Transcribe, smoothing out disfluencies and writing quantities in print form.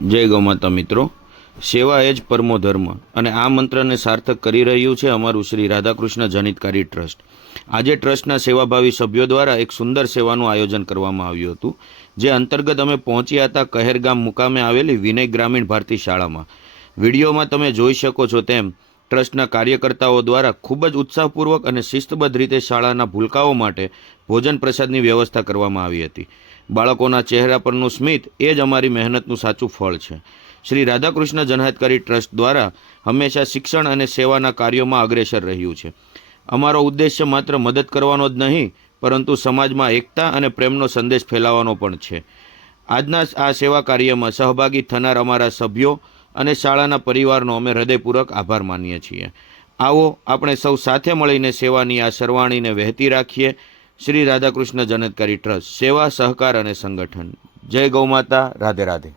જય ગૌમાતા મિત્રો, સેવા એ જ પરમો ધર્મ અને આ મંત્રને સાર્થક કરી રહ્યું છે અમારું શ્રી રાધાકૃષ્ણ જનિતકારી ટ્રસ્ટ। આજે ટ્રસ્ટના સેવાભાવી સભ્યો દ્વારા એક સુંદર સેવાનું આયોજન કરવામાં આવ્યું હતું, જે અંતર્ગત અમે પહોંચ્યા હતા કહેરગામ મુકામે આવેલી વિનય ગ્રામીણ ભારતી શાળામાં। વિડીયોમાં તમે જોઈ શકો છો તેમ ટ્રસ્ટના કાર્યકર્તાઓ દ્વારા ખૂબ જ ઉત્સાહપૂર્વક અને શિસ્તબદ્ધ રીતે શાળાના ભૂલકાઓ માટે ભોજન પ્રસાદની વ્યવસ્થા કરવામાં આવી હતી। બાળકોના ચહેરા પરનું સ્મિત એ જ અમારી મહેનતનું સાચું ફળ છે। શ્રી રાધાકૃષ્ણ જનહિતકારી ટ્રસ્ટ દ્વારા હંમેશા શિક્ષણ અને સેવાના કાર્યોમાં અગ્રેસર રહ્યું છે। અમારો ઉદ્દેશ્ય માત્ર મદદ કરવાનો જ નહીં, પરંતુ સમાજમાં એકતા અને પ્રેમનો સંદેશ ફેલાવવાનો પણ છે। આજના આ સેવા કાર્યમાં સહભાગી થનાર અમારા સભ્યો અને શાળાના પરિવારનો અમે હૃદયપૂર્વક આભાર માનીએ છીએ। આવો આપણે સૌ સાથે મળીને સેવાની આ સરવાણીને વહેતી રાખીએ। શ્રી રાધાકૃષ્ણ જનહિતકારી ટ્રસ્ટ, સેવા, સહકાર અને સંગઠન। જય ગૌમાતા, રાધે રાધે।